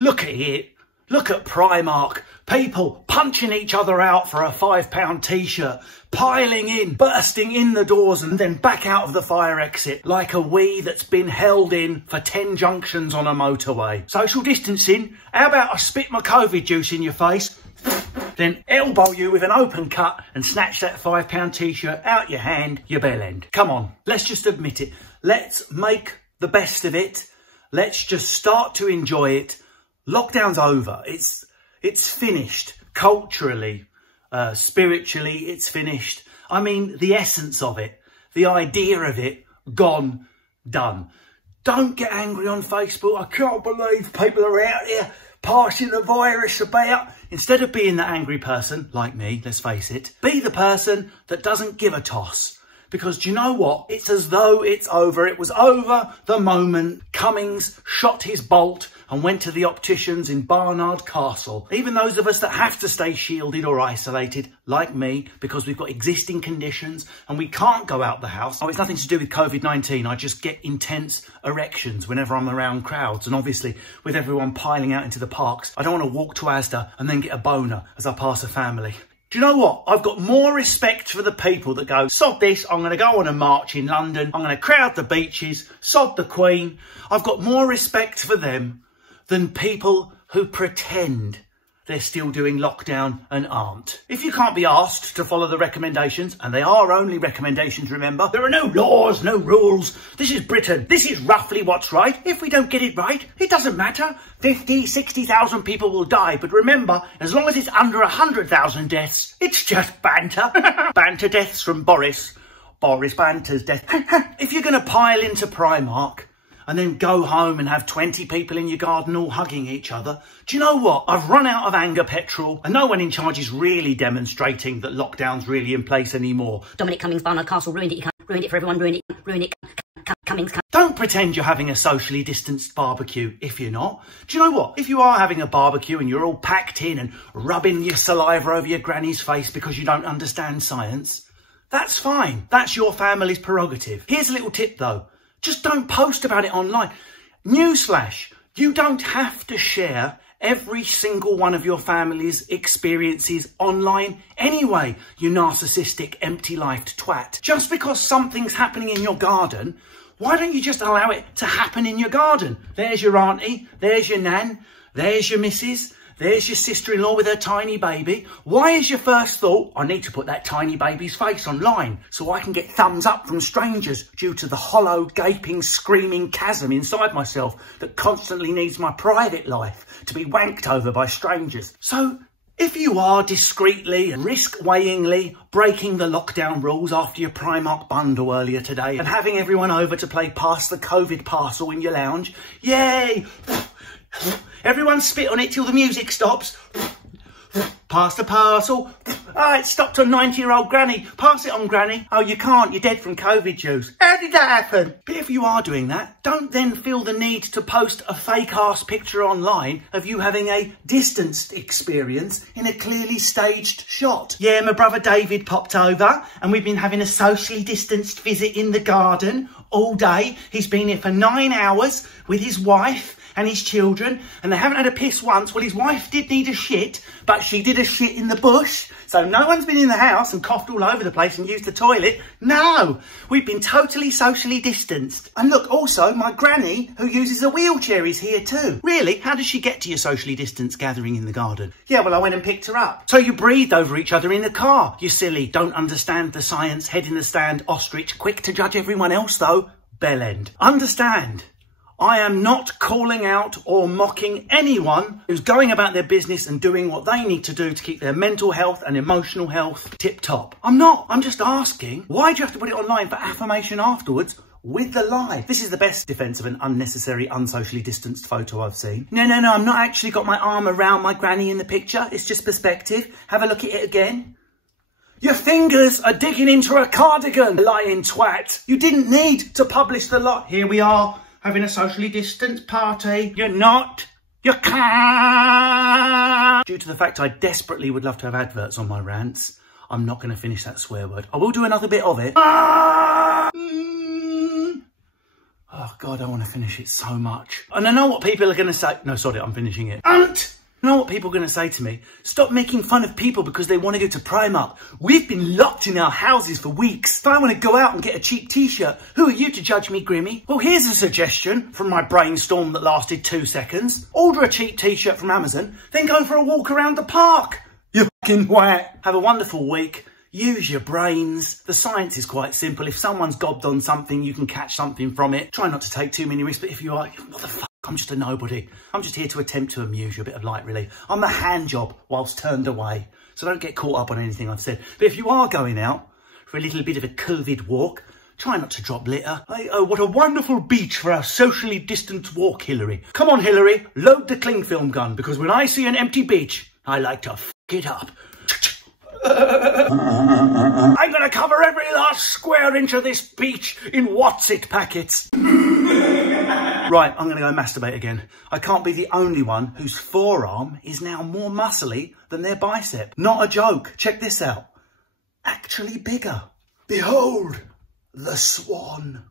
Look at it. Look at Primark. People punching each other out for a £5 t-shirt, piling in, bursting in the doors and then back out of the fire exit like a wee that's been held in for 10 junctions on a motorway. Social distancing? How about I spit my COVID juice in your face, then elbow you with an open cut and snatch that £5 t-shirt out your hand, your bell end. Come on, let's just admit it. Let's make the best of it. Let's just start to enjoy it. Lockdown's over. It's finished. Culturally, spiritually, it's finished. I mean, the essence of it, the idea of it, gone, done. Don't get angry on Facebook. I can't believe people are out here passing the virus about. Instead of being the angry person, like me, let's face it, be the person that doesn't give a toss. Because do you know what? It's as though it's over. It was over the moment Cummings shot his bolt and went to the opticians in Barnard Castle. Even those of us that have to stay shielded or isolated, like me, because we've got existing conditions and we can't go out the house. Oh, it's nothing to do with COVID-19. I just get intense erections whenever I'm around crowds. And obviously, with everyone piling out into the parks, I don't want to walk to Asda and then get a boner as I pass a family. Do you know what? I've got more respect for the people that go, sod this, I'm going to go on a march in London, I'm going to crowd the beaches, sod the Queen. I've got more respect for them than people who pretend they're still doing lockdown and aren't. If you can't be asked to follow the recommendations, and they are only recommendations, remember, there are no laws, no rules. This is Britain. This is roughly what's right. If we don't get it right, it doesn't matter. 50, 60,000 people will die. But remember, as long as it's under 100,000 deaths, it's just banter. Banter deaths from Boris. Boris Banter's death. If you're going to pile into Primark and then go home and have 20 people in your garden all hugging each other, do you know what? I've run out of anger petrol and no one in charge is really demonstrating that lockdown's really in place anymore. Dominic Cummings, Barnard Castle, ruined it, you can't. Ruined it for everyone, ruined it, Cummings. Don't pretend you're having a socially distanced barbecue if you're not. Do you know what? If you are having a barbecue and you're all packed in and rubbing your saliva over your granny's face because you don't understand science, that's fine. That's your family's prerogative. Here's a little tip though. Just don't post about it online. Newsflash, you don't have to share every single one of your family's experiences online anyway, you narcissistic, empty-lifed twat. Just because something's happening in your garden, why don't you just allow it to happen in your garden? There's your auntie, there's your nan, there's your missus, there's your sister-in-law with her tiny baby. Why is your first thought, I need to put that tiny baby's face online so I can get thumbs up from strangers due to the hollow, gaping, screaming chasm inside myself that constantly needs my private life to be wanked over by strangers? So if you are discreetly and risk-weighingly breaking the lockdown rules after your Primark bundle earlier today and having everyone over to play Pass the COVID Parcel in your lounge, yay! Everyone spit on it till the music stops. Pass the parcel. Ah, it stopped on 90-year-old Granny. Pass it on, Granny. Oh, you can't. You're dead from COVID juice. How did that happen? But if you are doing that, don't then feel the need to post a fake-ass picture online of you having a distanced experience in a clearly staged shot. Yeah, my brother David popped over and we've been having a socially distanced visit in the garden all day. He's been here for 9 hours with his wife and his children, and they haven't had a piss once. Well, his wife did need a shit, but she did a shit in the bush. So no one's been in the house and coughed all over the place and used the toilet. No, we've been totally socially distanced. And look, also, my granny, who uses a wheelchair, is here too. Really? How does she get to your socially distanced gathering in the garden? Yeah, well, I went and picked her up. So you breathed over each other in the car. You silly, don't understand the science, head in the stand, ostrich, quick to judge everyone else though. Bell end. Understand. I am not calling out or mocking anyone who's going about their business and doing what they need to do to keep their mental health and emotional health tip-top. I'm not. I'm just asking, why do you have to put it online for affirmation afterwards with the lie? This is the best defence of an unnecessary, unsocially distanced photo I've seen. No, I'm not actually got my arm around my granny in the picture. It's just perspective. Have a look at it again. Your fingers are digging into a cardigan, lying twat. You didn't need to publish the lot. Here we are, having a socially distanced party. You're not. You can't. Due to the fact I desperately would love to have adverts on my rants, I'm not going to finish that swear word. I will do another bit of it. Oh, God, I want to finish it so much. And I know what people are going to say. No, sorry, I'm finishing it. You know what people are going to say to me? Stop making fun of people because they want to go to Primark. We've been locked in our houses for weeks. If I want to go out and get a cheap t-shirt, who are you to judge me, Grimmy? Well, here's a suggestion from my brainstorm that lasted 2 seconds. Order a cheap t-shirt from Amazon, then go for a walk around the park. You fucking twat. Have a wonderful week. Use your brains. The science is quite simple. If someone's gobbed on something, you can catch something from it. Try not to take too many risks, but if you are, what the fuck? I'm just a nobody. I'm just here to attempt to amuse you, a bit of light relief. I'm a hand job whilst turned away. So don't get caught up on anything I've said. But if you are going out for a little bit of a COVID walk, try not to drop litter. Oh, what a wonderful beach for our socially distanced walk, Hillary. Come on, Hillary, load the cling film gun, because when I see an empty beach, I like to f it up. I'm going to cover every last square inch of this beach in what's-it packets. Right, I'm going to go masturbate again. I can't be the only one whose forearm is now more muscly than their bicep. Not a joke. Check this out. Actually bigger. Behold, the swan.